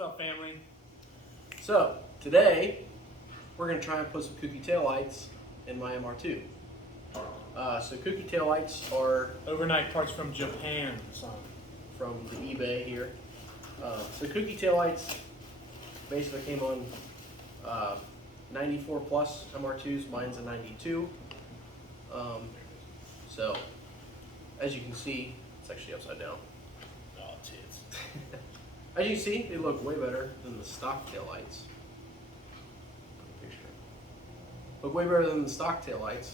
What's up, family? So, today, we're going to try and put some Kouki taillights in my MR2. So Kouki taillights are Overnight parts from Japan, son. from the eBay here. So Kouki taillights basically came on 94 plus MR2s, mine's a 92. So, as you can see, it's actually upside down. Oh, tits. As you can see, they look way better than the stock taillights. Look way better than the stock taillights.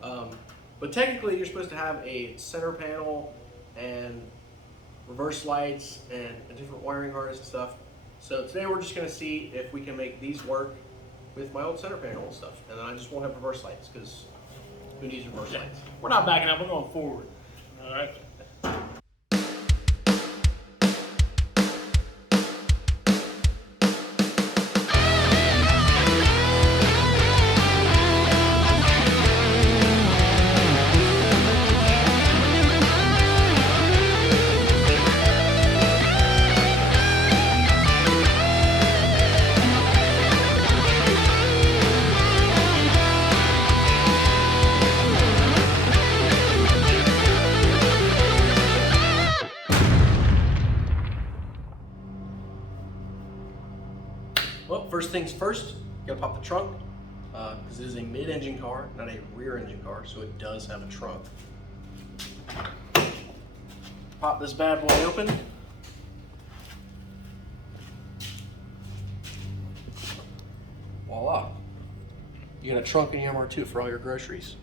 But technically, you're supposed to have a center panel and reverse lights and a different wiring harness and stuff. So today we're just going to see if we can make these work with my old center panel and stuff. And then I just won't have reverse lights because who needs reverse lights? We're not backing up, we're going forward. Alright? Well, first things first, you gotta pop the trunk, because it is a mid-engine car, not a rear-engine car, so it does have a trunk. Pop this bad boy open. Voila. You got a trunk in your MR2 for all your groceries.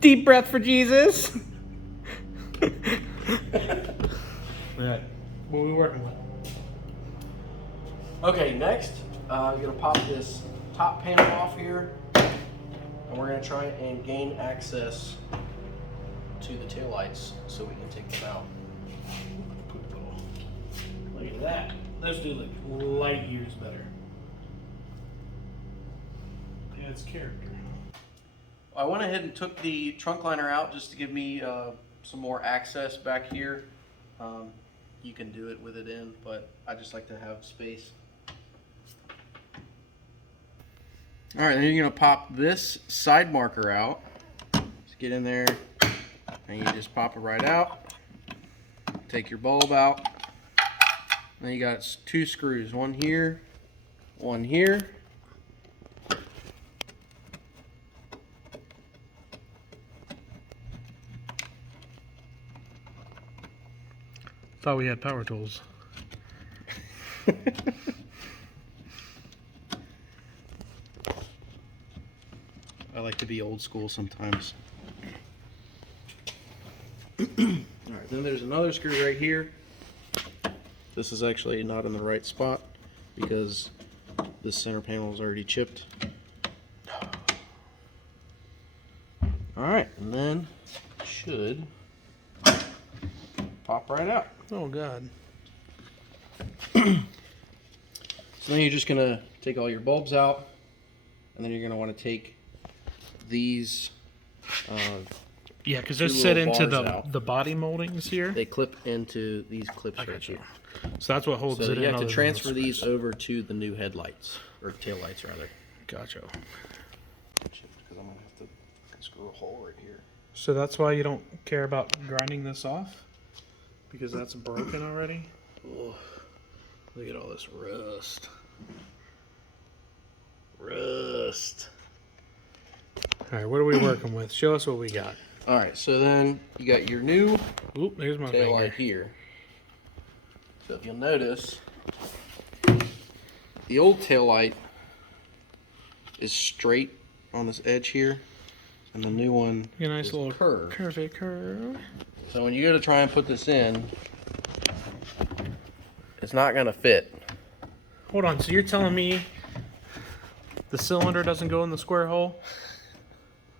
Deep breath for Jesus. Alright. What are we working with? Okay, next, I'm gonna pop this top panel off here, and we're gonna try and gain access to the taillights so we can take them out. Look at that. Those do look light years better. Yeah, it's character. I went ahead and took the trunk liner out just to give me some more access back here. You can do it with it in, but I just like to have space. All right, then you're gonna pop this side marker out. Just get in there, and you just pop it right out. Take your bulb out. Then you got two screws, one here, one here. Thought we had power tools. I like to be old school sometimes. Alright, then there's another screw right here. This is actually not in the right spot because this center panel is already chipped. Alright, and then it should pop right out. Oh, God. So then you're just going to take all your bulbs out, and then you're going to want to take these Yeah, because two those sit little into bars out. the body moldings here. They clip into these clips I right got you. here. So that's what holds So it in. you have other to than transfer those these screws. over to the new headlights, or taillights rather. Gotcha. Because I'm going to have to screw a hole right here. So that's why you don't care about grinding this off? Because that's broken already? Oh, look at all this rust. Rust. Alright, what are we working with? Show us what we got. Alright, so then you got your new Oop, there's my taillight finger. here. So if you'll notice, the old taillight is straight on this edge here, and the new one A nice is little curved. curve. So when you go to try and put this in, it's not going to fit. Hold on, so you're telling me the cylinder doesn't go in the square hole?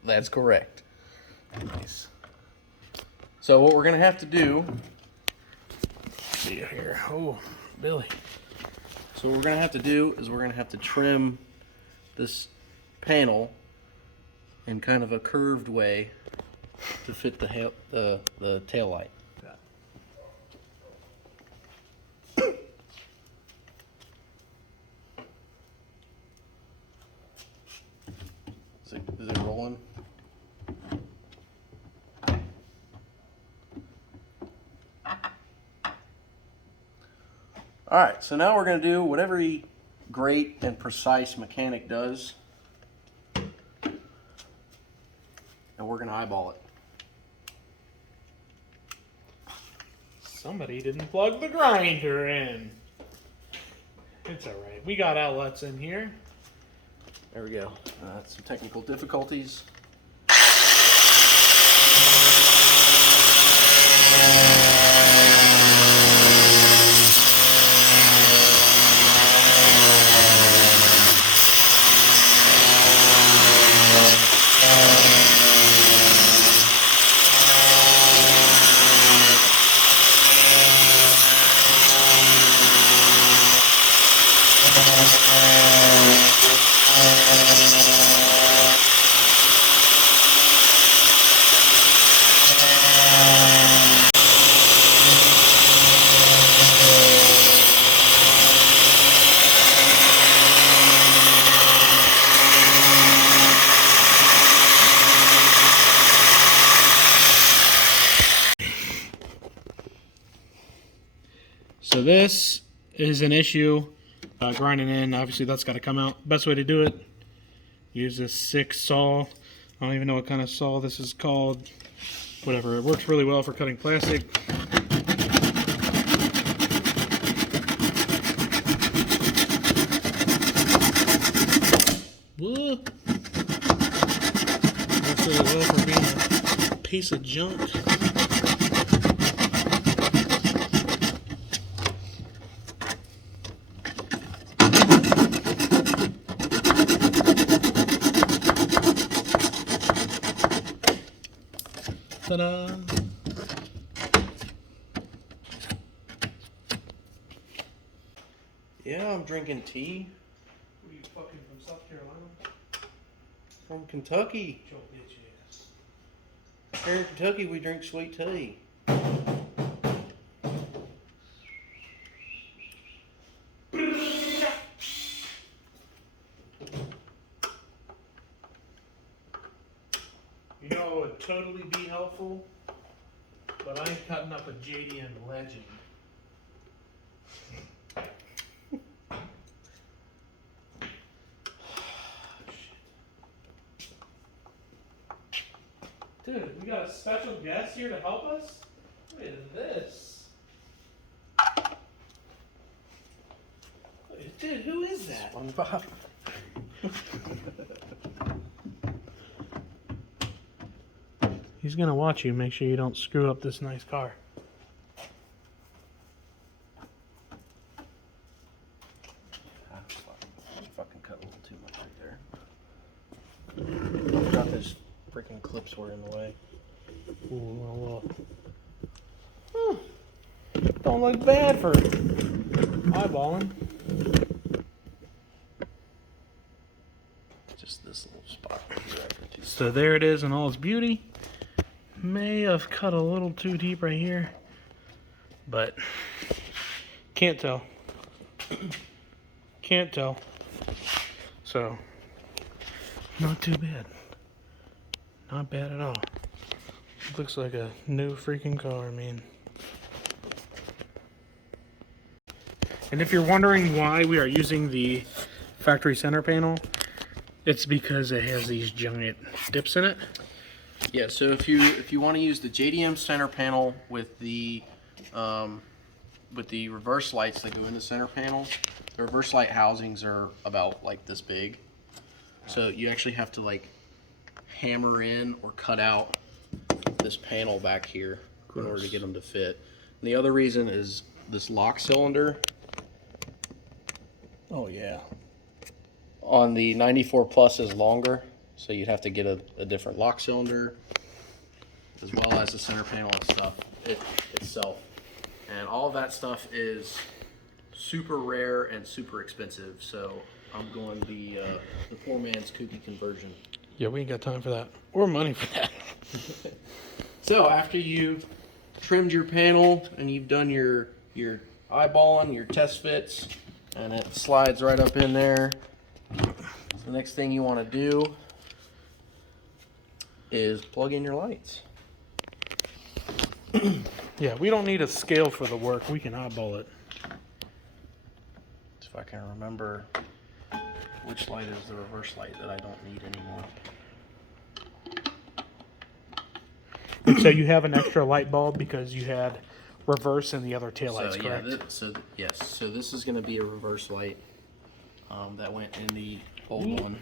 That's correct. Nice. So what we're going to have to do, See here. Oh, Billy. is we're going to have to trim this panel in kind of a curved way to fit the tail light. Alright, so now we're going to do what every great and precise mechanic does. And we're going to eyeball it. Somebody didn't plug the grinder in. It's alright. We got outlets in here. There we go. Some technical difficulties. So this is an issue. Grinding in, obviously that's got to come out. Best way to do it, use this 6 saw. I don't even know what kind of saw this is called. Whatever, it works really well for cutting plastic. Whoa. Works really well for being a piece of junk. Ta-da! Yeah, I'm drinking tea What are you fucking from South Carolina? from Kentucky. Joe bitch ass. Here in Kentucky, we drink sweet tea. You know, it would totally be helpful, but I'm cutting up a JDM Legend. Dude, we got a special guest here to help us? Look at this. Dude, who is that? SpongeBob. He's gonna watch you, make sure you don't screw up this nice car. Fucking cut a little too much right there. Forgot those freaking clips were in the way. Ooh, well, don't look bad for eyeballing. Just this little spot. So there it is in all its beauty. May have cut a little too deep right here, but can't tell. Can't tell. So, not too bad. Not bad at all. Looks like a new freaking car, man. And if you're wondering why we are using the factory center panel, it's because it has these giant dips in it. Yeah, so if you want to use the JDM center panel with the reverse lights that go in the center panel, the reverse light housings are about like this big. So you actually have to like hammer in or cut out this panel back here in order to get them to fit. And the other reason is this lock cylinder. Oh yeah. On the 94 Plus is longer, so you'd have to get a different lock cylinder, as well as the center panel and stuff itself. And all of that stuff is super rare and super expensive, so I'm going the poor man's Kouki conversion. Yeah, we ain't got time for that. Or money for that. So after you've trimmed your panel and you've done your eyeballing, your test fits, and it slides right up in there, the next thing you want to do is plug in your lights. Yeah, we don't need a scale for the work. We can eyeball it. if I can remember which light is the reverse light that I don't need anymore. And so you have an extra light bulb because you had reverse in the other taillights, So correct? yeah, yes. So this is going to be a reverse light that went in the old one.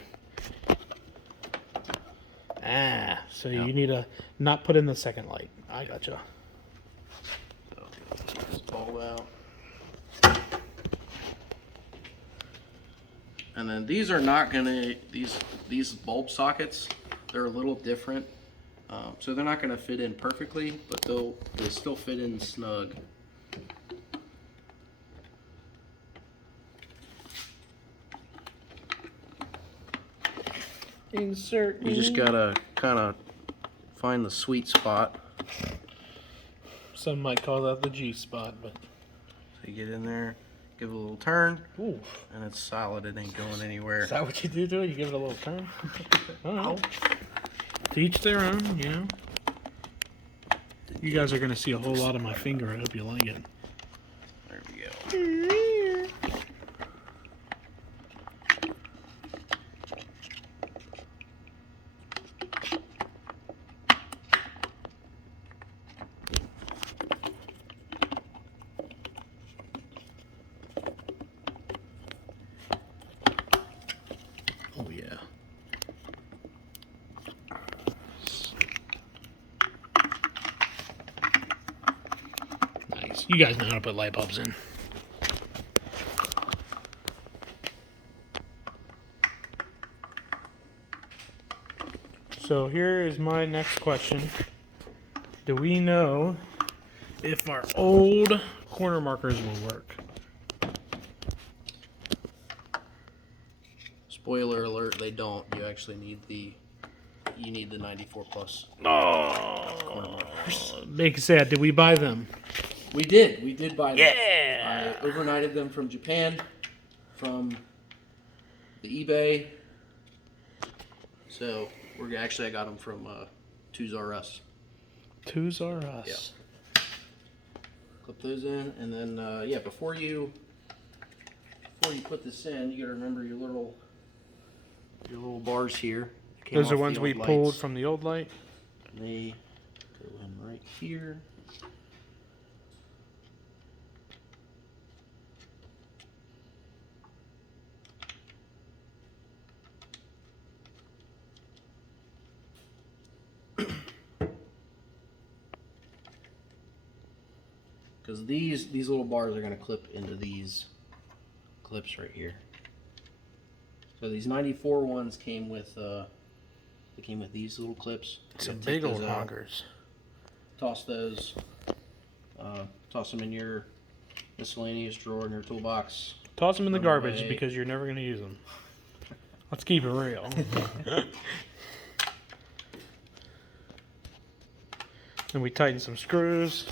Ah, so Yeah. you need to not put in the second light. I gotcha. So take this bulb out. And then these are not gonna, these bulb sockets, they're a little different. So they're not gonna fit in perfectly, but they'll still fit in snug. Insert. You just gotta kind of find the sweet spot. Some might call that the G spot, but So you get in there, give it a little turn, ooh, and it's solid. It ain't going anywhere. is that what you do to it? You give it a little turn? All right. To each their own, you know. You guys are gonna see a whole lot of my finger. I hope you like it. There we go. Oh yeah. Nice. You guys know how to put light bulbs in. So here is my next question. Do we know if our old corner markers will work? Spoiler alert, they don't. You actually need the 94 plus. Oh, make it sad. Did we buy them? We did buy them. Yeah. I overnighted them from Japan, from the eBay. So I got them from Two's R Us. Two's R Us. Yeah. Clip those in, and then yeah, before you put this in, you gotta remember your little bars here. Came Those are off the ones we old pulled lights. from the old light. They go in right here. Because these little bars are going to clip into these clips right here. So these 94 ones came with these little clips. You Some gotta take big old those out, honkers. toss those, toss them in your miscellaneous drawer in your toolbox. Toss them in the Throw 'em garbage away. because you're never going to use them. Let's keep it real. And we tighten some screws.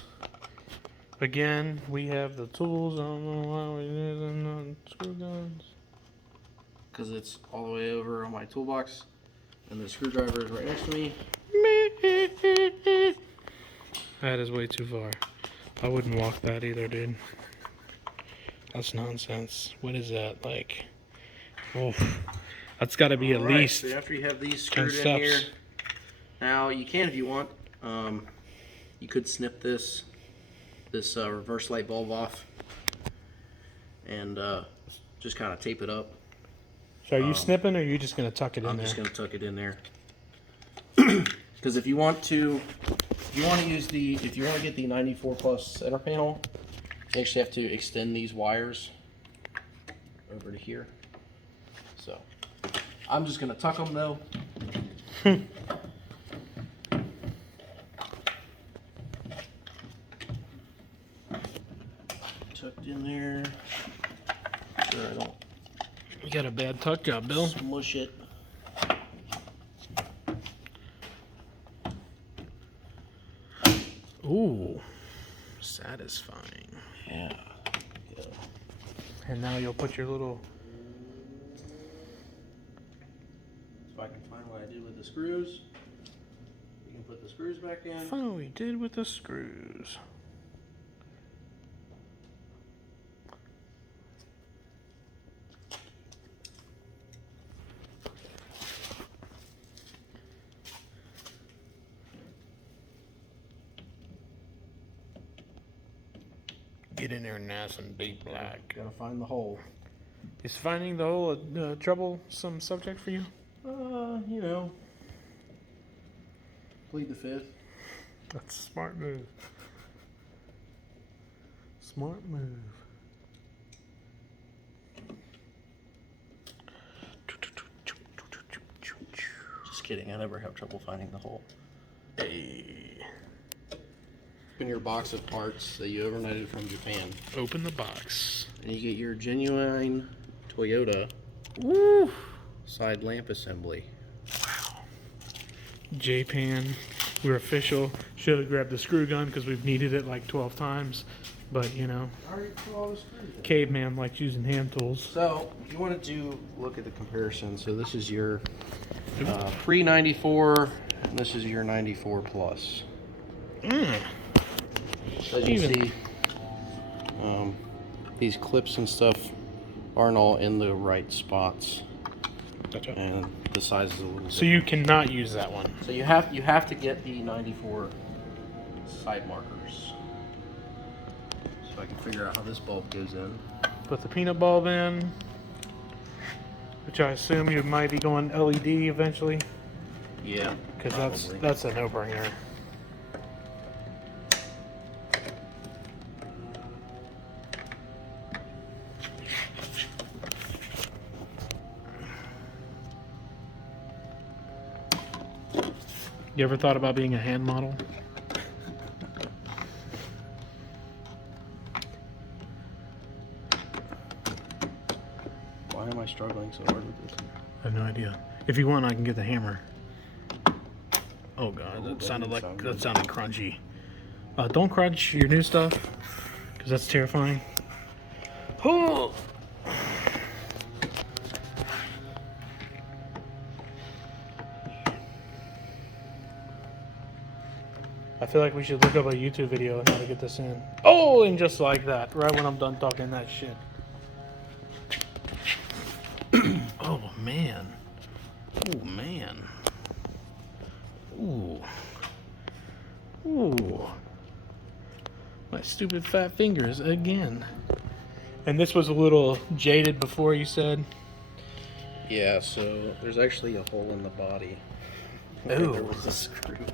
Again, we have the tools. I don't know why we're using screw guns. Because it's all the way over on my toolbox, and the screwdriver is right next to me. That is way too far. I wouldn't walk that either, dude. That's nonsense. What is that like? Oh, that's got to be at Alright, least so after you have these 10 screwed in here, steps. now you can, if you want, you could snip this reverse light bulb off and just kind of tape it up. So are you snipping, or are you just gonna tuck it in I'm there? just gonna tuck it in there. Because if you want to get the 94 plus center panel, you actually have to extend these wires over to here. So I'm just gonna tuck them though. Tucked in there. Sure, I don't You got a bad tuck job, Bill. smush it. Ooh, satisfying. Yeah. Yeah. And now you'll put your little. If I can find what I did with the screws, we can put the screws back in. Find what we did with the screws. Get in there nice and deep black. Gotta find the hole. Is finding the hole a troublesome subject for you? You know, plead the fifth. That's a smart move. Smart move. Just kidding. I never have trouble finding the hole. Hey. In your box of parts that you overnighted from Japan, Open the box. and you get your genuine Toyota Woo! side lamp assembly. J-Pan. We're official. Should have grabbed the screw gun because we've needed it like 12 times. But, you know, I already put all the screws in. caveman likes using hand tools. So, if you want to look at the comparison, so this is your pre-94, and this is your 94 plus. As you see, these clips and stuff aren't all in the right spots, Gotcha. and the size is a little. So you cannot use that one. So you have to get the 94 side markers. So I can figure out how this bulb goes in. Put the peanut bulb in, which I assume you might be going LED eventually, Yeah, because probably. that's a no-brainer. You ever thought about being a hand model? Why am I struggling so hard with this? I have no idea. If you want, I can get the hammer. Oh god, Oh, that that sounded didn't like sound that good. sounded crunchy. Don't crunch your new stuff, because that's terrifying. Oh. I feel like we should look up a YouTube video on how to get this in. Oh, and just like that, right when I'm done talking that shit. Oh man. Oh man. Ooh. Ooh. My stupid fat fingers again. And this was a little jaded before, you said? Yeah, so there's actually a hole in the body. Ooh. There was a screw. You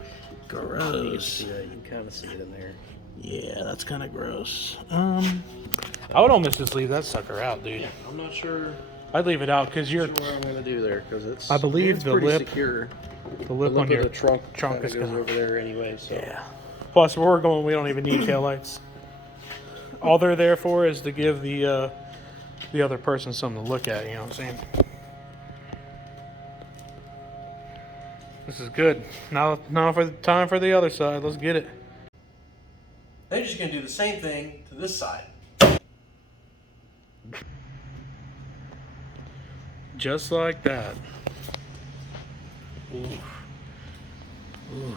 can Gross. see that. You can kind of see it in there. Yeah, that's kind of gross. I would almost just leave that sucker out, dude. I'm not sure I'd leave it out because you're what I'm gonna do there because it's. I believe it's the pretty lip- secure. the lip The on lip your of the trunk is goes gonna. over there anyway. So Yeah. Plus, where we're going, we don't even need taillights. All they're there for is to give the other person something to look at. You know what I'm saying? This is good. Now for the time for the other side. Let's get it. Then you're just gonna do the same thing to this side. Just like that. Ooh. Ooh.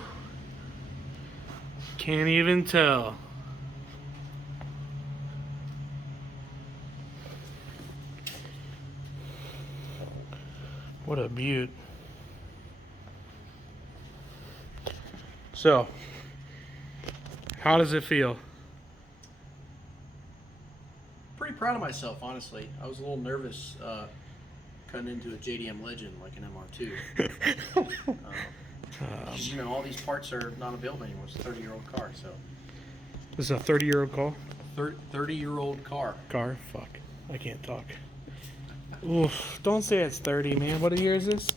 Can't even tell. What a beaut. So, how does it feel? Pretty proud of myself, honestly. I was a little nervous cutting into a JDM Legend like an MR2. 'Cause, you know, all these parts are not available anymore. It's a 30-year-old car, so. This is a 30-year-old 30-year-old car. car. Fuck. I can't talk. Oof. Don't say it's 30, man. What year is this?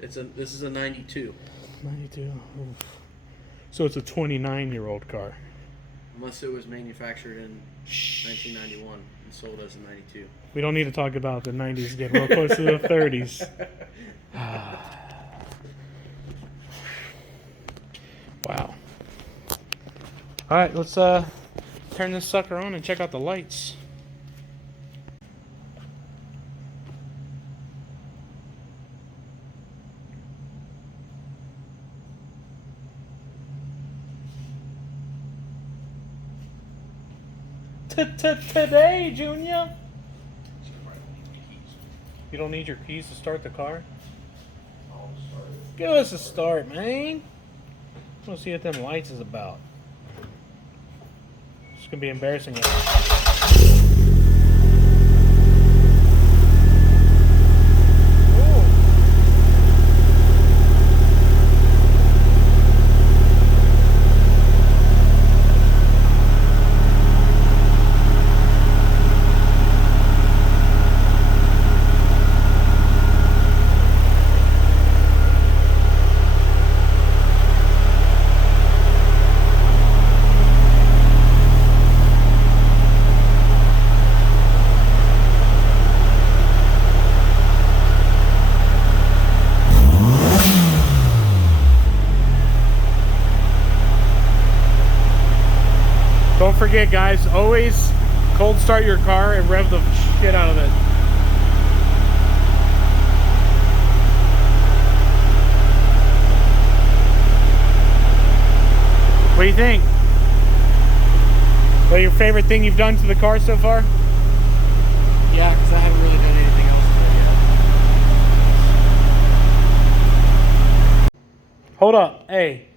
This is a 92. 92. Oof. So it's a 29-year-old car. Unless it was manufactured in 1991 and sold as a 92. We don't need to talk about the 90s getting real close to the 30s. Wow. All right, let's turn this sucker on and check out the lights. Today, Junior. You don't need your keys to start the car? Give us a start, man. I want to see what them lights is about. gonna be embarrassing. Don't forget, guys, always cold start your car and rev the shit out of it. What do you think? What, your favorite thing you've done to the car so far? Yeah, because I haven't really done anything else to it yet. Hold up, hey.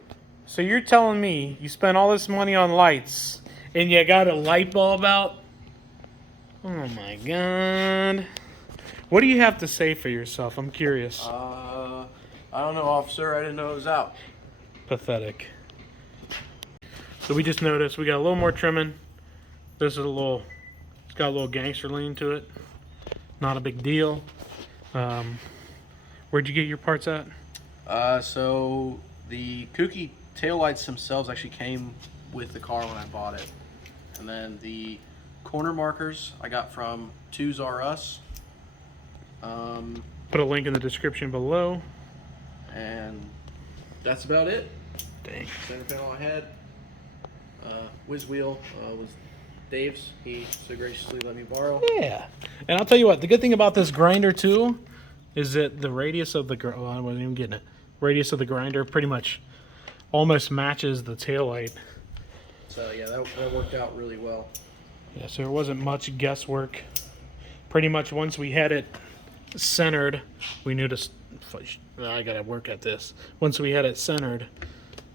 So you're telling me you spent all this money on lights and you got a light bulb out? Oh my god. What do you have to say for yourself? I'm curious. I don't know, officer. I didn't know it was out. Pathetic. So we just noticed we got a little more trimming. This is a little, it's got a little gangster lean to it. Not a big deal. Where'd you get your parts at? So the Kouki taillights themselves actually came with the car when I bought it. And then the corner markers I got from 2's R Us. Put a link in the description below. And that's about it. Dang. Center panel I had. Whiz wheel was Dave's. He so graciously let me borrow. Yeah. And I'll tell you what, the good thing about this grinder too is that the radius of the, well, I wasn't even getting it. Radius of the grinder pretty much almost matches the taillight. So yeah, that worked out really well. Yeah, so there wasn't much guesswork. Pretty much once we had it centered, we knew to, I gotta work at this. Once we had it centered,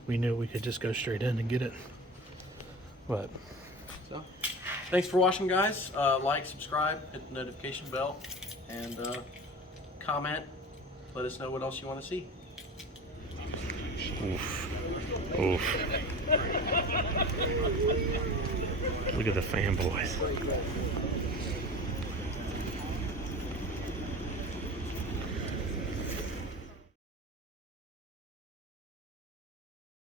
we knew we could just go straight in and get it. But so, thanks for watching, guys. Like, subscribe, hit the notification bell, and comment. Let us know what else you want to see. oof. Oof. Look at the fanboys.